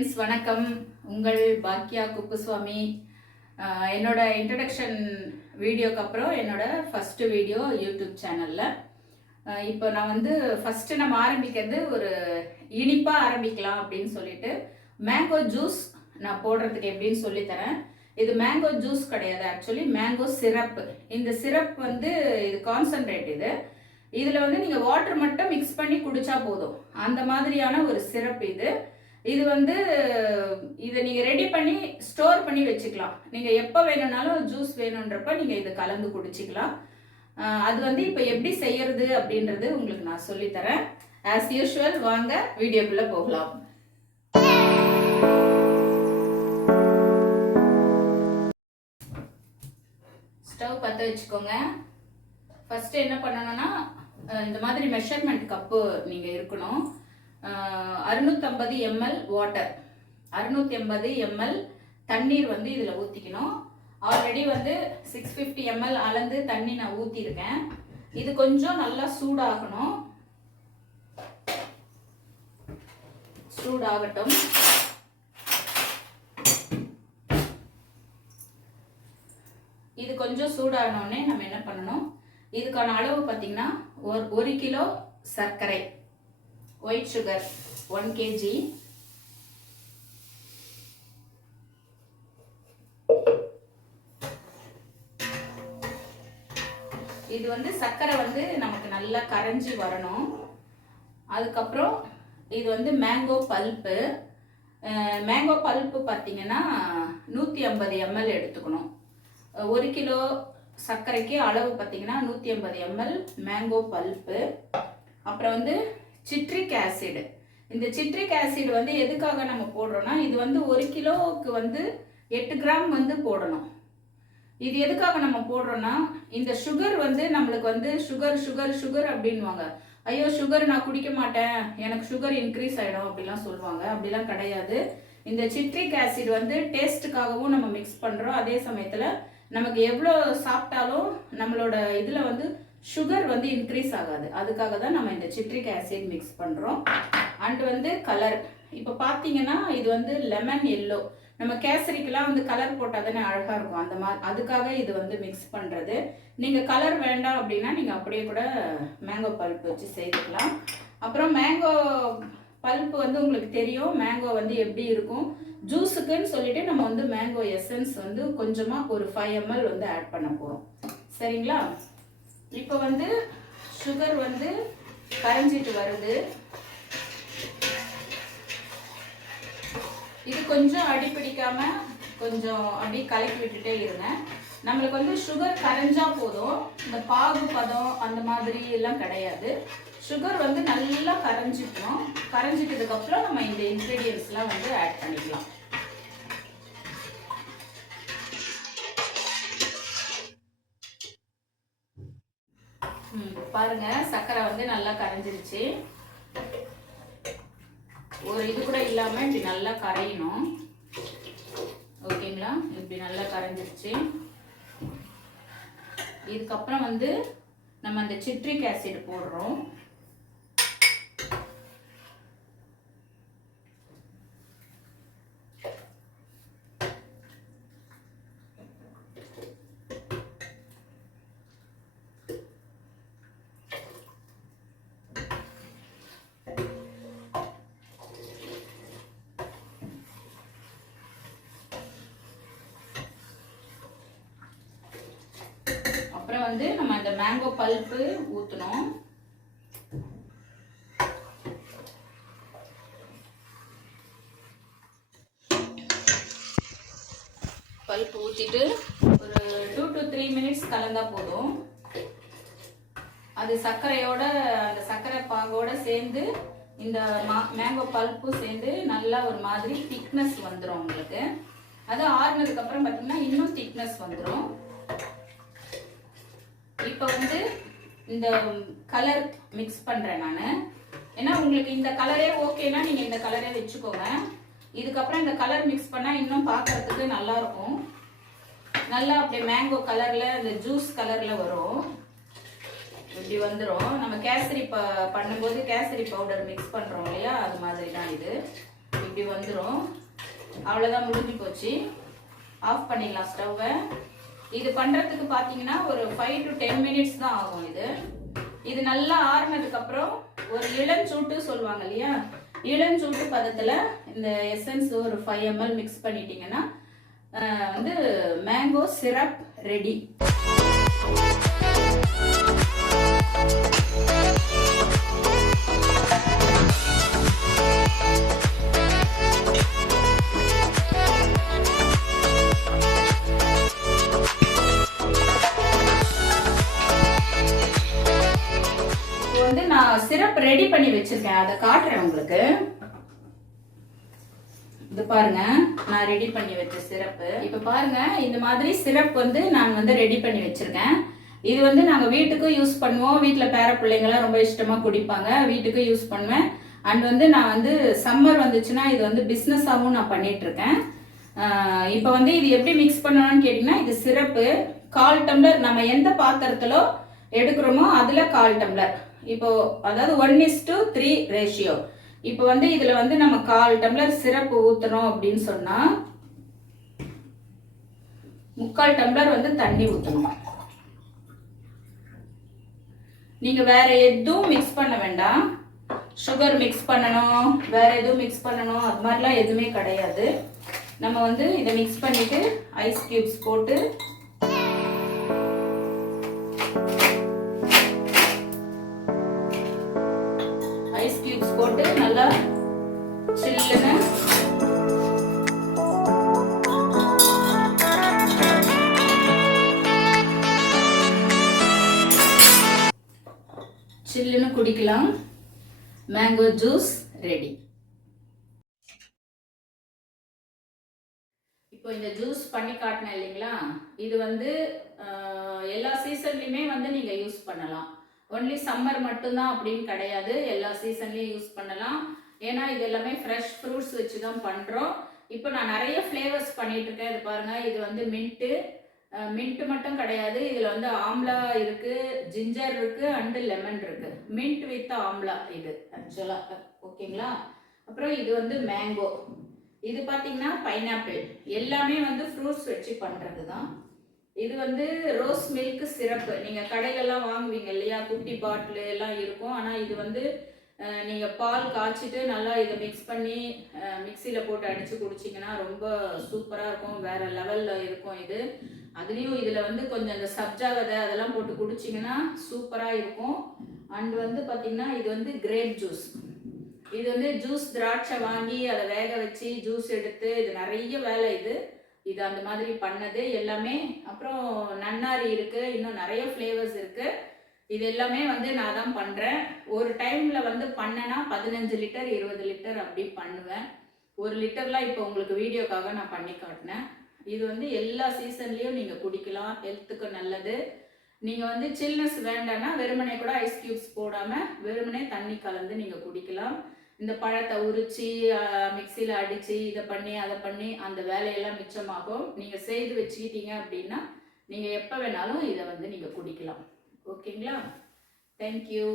Friends வணக்கம். உங்கள் பாக்கியா குப்புசுவாமி. என்னோட இன்ட்ரடக்ஷன் வீடியோக்கு அப்புறம் என்னோட ஃபர்ஸ்ட் வீடியோ யூடியூப் சேனலில். இப்போ நான் வந்து ஃபஸ்ட்டு நம்ம ஆரம்பிக்கிறது ஒரு இனிப்பாக ஆரம்பிக்கலாம் அப்படின்னு சொல்லிட்டு மேங்கோ ஜூஸ் நான் போடுறதுக்கு எப்படின்னு சொல்லித்தரேன். இது மேங்கோ ஜூஸ் கிடையாது, ஆக்சுவலி மேங்கோ சிரப். இந்த சிரப் வந்து இது கான்சன்ட்ரேட். இதில் வந்து நீங்கள் வாட்டர் மட்டும் மிக்ஸ் பண்ணி குடிச்சா போதும், அந்த மாதிரியான ஒரு சிரப் இது. இது வந்து இதை நீங்கள் ரெடி பண்ணி ஸ்டோர் பண்ணி வச்சுக்கலாம். நீங்கள் எப்போ வேணும்னாலும் ஜூஸ் வேணுன்றப்ப நீங்கள் இதை கலந்து குடிச்சிக்கலாம். அது வந்து இப்போ எப்படி செய்யறது அப்படின்றது உங்களுக்கு நான் சொல்லித்தரேன். ஆஸ் யூஷுவல் வாங்க வீடியோக்குள்ளே போகலாம். ஸ்டவ் பற்ற வச்சுக்கோங்க. ஃபஸ்ட்டு என்ன பண்ணணும்னா, இந்த மாதிரி மெஷர்மெண்ட் கப்பு நீங்கள் இருக்கணும். 650 ml வாட்டர், 650 ml தண்ணீர் வந்து இதில் ஊற்றிக்கணும். ஆல்ரெடி வந்து 650 ml அளந்து தண்ணி நான் ஊற்றிருக்கேன். இது கொஞ்சம் நல்லா சூடாகணும். சூடாகட்டும். இது கொஞ்சம் சூடானோடனே நம்ம என்ன பண்ணணும், இதுக்கான அளவு பார்த்தீங்கன்னா 1 கிலோ சர்க்கரை, ஒயிட் சுகர் 1 kg, இது வந்து சர்க்கரை வந்து நமக்கு நல்லா கரைஞ்சி வரணும். அதுக்கப்புறம் இது வந்து மேங்கோ பல்ப்பு. மேங்கோ பல்ப்பு பார்த்தீங்கன்னா 150 ml எடுத்துக்கணும். 1 கிலோ சர்க்கரைக்கு அளவு பார்த்தீங்கன்னா 150 ml மேங்கோ பல்ப்பு. அப்புறம் வந்து சிட்ரிக் ஆசிட். இந்த சிட்ரிக் ஆசிட் வந்து எதுக்காக நம்ம போடுறோம்னா, இது வந்து 1 கிலோவுக்கு வந்து 8 கிராம் வந்து போடணும். இது எதுக்காக நம்ம போடுறோம்னா, இந்த சுகர் வந்து நம்மளுக்கு வந்து சுகர் சுகர் சுகர் அப்படின்வாங்க. ஐயோ சுகர் நான் குடிக்க மாட்டேன், எனக்கு சுகர் இன்க்ரீஸ் ஆகிடும் அப்படிலாம் சொல்லுவாங்க. அப்படிலாம் கிடையாது. இந்த சிட்ரிக் ஆசிட் வந்து டேஸ்ட்டுக்காகவும் நம்ம மிக்ஸ் பண்ணுறோம். அதே சமயத்தில் நமக்கு எவ்வளோ சாப்பிட்டாலும் நம்மளோட இதில் வந்து சுகர் வந்து இன்க்ரீஸ் ஆகாது. அதுக்காக தான் நம்ம இந்த சிட்ரிக் ஆசிட் மிக்ஸ் பண்ணுறோம். அண்ட் வந்து கலர், இப்போ பார்த்தீங்கன்னா இது வந்து லெமன் எல்லோ. நம்ம கேசரிக்கெல்லாம் வந்து கலர் போட்டால் தானே அழகாக இருக்கும், அந்த மாதிரி அதுக்காக இது வந்து மிக்ஸ் பண்ணுறது. நீங்கள் கலர் வேண்டாம் அப்படின்னா நீங்கள் அப்படியே கூட மேங்கோ பல்ப் வச்சு செய்துக்கலாம். அப்புறம் மேங்கோ பல்ப்பு வந்து உங்களுக்கு தெரியும் மேங்கோ வந்து எப்படி இருக்கும். ஜூஸுக்குன்னு சொல்லிட்டு நம்ம வந்து மேங்கோ எசன்ஸ் வந்து கொஞ்சமாக ஒரு 5 ml வந்து ஆட் பண்ண போகிறோம். சரிங்களா? இப்போ வந்து சுகர் வந்து கரைஞ்சிட்டு வருது. இது கொஞ்சம் அடிப்பிடிக்காம கொஞ்சம் அப்படியே கலக்கி விட்டுட்டே இருங்க. நம்மளுக்கு வந்து சுகர் கரைஞ்சா போதும், இந்த பாகு பதம் அந்த மாதிரி எல்லாம் கிடையாது. சுகர் வந்து நல்லா கரைஞ்சிக்கணும். கரைஞ்சிட்டதுக்கு அப்புறம் நம்ம இந்த இன்கிரீடியன்ஸ்லாம் வந்து ஆட் பண்ணிக்கலாம். பாருங்க, சர்க்கரை வந்து நல்லா கரைஞ்சிருச்சு. ஒரு இது கூட இல்லாம இப்படி நல்லா கரையணும். ஓகேங்களா? இப்படி நல்லா கரைஞ்சிருச்சு. இதுக்கப்புறம் வந்து நம்ம அந்த சிட்ரிக் ஆசிட் போடுறோம். அப்புறம் வந்து நம்ம அந்த மேங்கோ பல்ப்பு ஊற்றணும். பல்ப்பு ஊற்றிட்டு ஒரு 2 to 3 minutes கலந்தா போதும். அது சர்க்கரையோட அந்த சர்க்கரை பாகோட சேர்ந்து இந்த மேங்கோ பல்ப்பு சேர்ந்து நல்லா ஒரு மாதிரி திக்னஸ் வந்துடும் உங்களுக்கு. அது ஆறுனதுக்கு அப்புறம் பார்த்தீங்கன்னா இன்னும் திக்னஸ் வந்துடும். இப்போ வந்து இந்த கலர் மிக்ஸ் பண்ணுறேன் நான். ஏன்னா உங்களுக்கு இந்த கலரே ஓகேனா நீங்கள் இந்த கலரே வச்சுக்கோங்க. இதுக்கப்புறம் இந்த கலர் மிக்ஸ் பண்ணால் இன்னும் பார்க்கறதுக்கு நல்லா இருக்கும். நல்லா அப்படியே மேங்கோ கலரில் இந்த ஜூஸ் கலரில் வரும். இப்படி வந்துடும். நம்ம கேசரி பண்ணும்போது கேசரி பவுடர் மிக்ஸ் பண்ணுறோம் இல்லையா, அது மாதிரி தான் இது. இப்படி வந்துடும். அவ்வளோதான், முடிஞ்சு போச்சு. ஆஃப் பண்ணிடலாம் ஸ்டவ்வை. இது பண்ணுறதுக்கு பார்த்தீங்கன்னா ஒரு 5 to 10 minutes தான் ஆகும். இது நல்லா ஆறுனதுக்கப்புறம் ஒரு இளஞ்சூட்டு சொல்லுவாங்க இல்லையா, இளஞ்சூட்டு பதத்தில் இந்த எசன்ஸ் ஒரு 5 ml மிக்ஸ் பண்ணிட்டீங்கன்னா வந்து மேங்கோ சிரப் ரெடி. வந்து நான் சிரப் ரெடி பண்ணி வச்சிருக்கேன், அதை காட்டுறேன் உங்களுக்கு. இது பாருங்க, நான் ரெடி பண்ணி வச்ச சிரப்பு. இப்ப பாருங்க, இந்த மாதிரி சிரப் வந்து நான் வந்து ரெடி பண்ணி வச்சிருக்கேன். இது வந்து நாங்க வீட்டுக்கும் யூஸ் பண்ணுவோம். வீட்டுல பேர பிள்ளைங்கலாம் ரொம்ப இஷ்டமா குடிப்பாங்க, வீட்டுக்கும் யூஸ் பண்ணுவேன். அண்ட் வந்து நான் வந்து சம்மர் வந்துச்சுன்னா இது வந்து பிஸ்னஸாகவும் நான் பண்ணிட்டு இருக்கேன். இப்போ வந்து இது எப்படி மிக்ஸ் பண்ணணும்னு கேட்டிங்கன்னா, இது சிரப்பு 1/4 டம்ளர் நம்ம எந்த பாத்திரத்துல எடுக்கிறோமோ அதுல 1/4 டம்ளர். இப்போ அதாவது 1:3 ரேஷியோ. இப்போ வந்து இதுல வந்து நம்ம 1/4 டம்ளர் சிரப்பு ஊத்துறோம் அப்படின்னு சொன்னா 3/4 டம்ளர் வந்து தண்ணி ஊற்றணும். நீங்க வேற எதுவும் மிக்ஸ் பண்ண வேண்டாம். சுகர் மிக்ஸ் பண்ணணும், வேற எதுவும் மிக்ஸ் பண்ணணும், அது மாதிரிலாம் எதுவுமே கிடையாது. நம்ம வந்து இதை மிக்ஸ் பண்ணிட்டு ஐஸ் கியூப்ஸ் போட்டு நல்லா சில்லுன்னு சில்லுன்னு குடிக்கலாம். Mango juice ready. இப்போ இந்த ஜூஸ் பண்ணி காட்டினேன் இல்லைங்களா, இது வந்து எல்லா சீசன்லையுமே வந்து நீங்க யூஸ் பண்ணலாம். ஒன்லி சம்மர் மட்டும்தான் அப்படின்னு கிடையாது, எல்லா சீசன்லயும் யூஸ் பண்ணலாம். ஏன்னா இது எல்லாமே ஃப்ரெஷ் ஃப்ரூட்ஸ் வச்சு தான் பண்றோம். இப்போ நான் நிறைய ஃப்ளேவர்ஸ் பண்ணிட்டு இருக்கேன். இது பாருங்க, இது வந்து மின்ட் மட்டும் கிடையாது, இதுல வந்து ஆம்லா இருக்கு, ஜிஞ்சர் இருக்கு அண்ட் லெமன் இருக்கு. மின்ட் வித் ஆம்லா இது ஆக்சுவலா, ஓகேங்களா. அப்புறம் இது வந்து மேங்கோ, இது பாத்தீங்கன்னா பைனாப்பிள். எல்லாமே வந்து ஃப்ரூட்ஸ் வச்சு பண்றது தான். இது வந்து ரோஸ் மில்க் சிரப்பு. நீங்க கடையிலலாம் வாங்குவீங்க இல்லையா, குட்டி பாட்டில் எல்லாம் இருக்கும். ஆனா இது வந்து நீங்க பால் காய்ச்சிட்டு நல்லா இதை மிக்ஸ் பண்ணி மிக்சியில போட்டு அடிச்சு குடிச்சிங்கன்னா ரொம்ப சூப்பரா இருக்கும், வேற லெவல்ல இருக்கும் இது. அதுலயும் இதுல வந்து கொஞ்சம் இந்த சப்ஜா விதை அதெல்லாம் போட்டு குடிச்சிங்கன்னா சூப்பரா இருக்கும். அண்ட் வந்து பாத்தீங்கன்னா இது வந்து கிரேப் ஜூஸ். இது வந்து ஜூஸ் திராட்சை வாங்கி அதை வேக வச்சு ஜூஸ் எடுத்து, இது நிறைய வேலை இது அந்த மாதிரி பண்ணது எல்லாமே. அப்புறம் நன்னாரி இருக்கு, இன்னும் நிறைய ஃப்ளேவர்ஸ் இருக்கு. இது எல்லாமே வந்து நான் தான் பண்றேன். ஒரு டைம்ல வந்து பண்ணனா 15 லிட்டர் 20 லிட்டர் அப்படி பண்ணுவேன். 1 லிட்டர்லாம் இப்போ உங்களுக்கு வீடியோக்காக நான் பண்ணி காட்டினேன். இது வந்து எல்லா சீசன்லயும் நீங்க குடிக்கலாம், ஹெல்த்துக்கு நல்லது. நீங்க வந்து சில்னஸ் வேண்டாம்னா வெறுமனே கூட ஐஸ் கியூப்ஸ் போடாம வெறுமனே தண்ணி கலந்து நீங்க குடிக்கலாம். இந்த பழத்தை உரிச்சு மிக்சியில் அடித்து இதை பண்ணி அதை பண்ணி அந்த வேலையெல்லாம் மிச்சமாகும். நீங்கள் செய்து வச்சுக்கிட்டீங்க அப்படின்னா நீங்கள் எப்போ வேணாலும் இதை வந்து நீங்கள் குடிக்கலாம். ஓகேங்களா? தேங்க்யூ.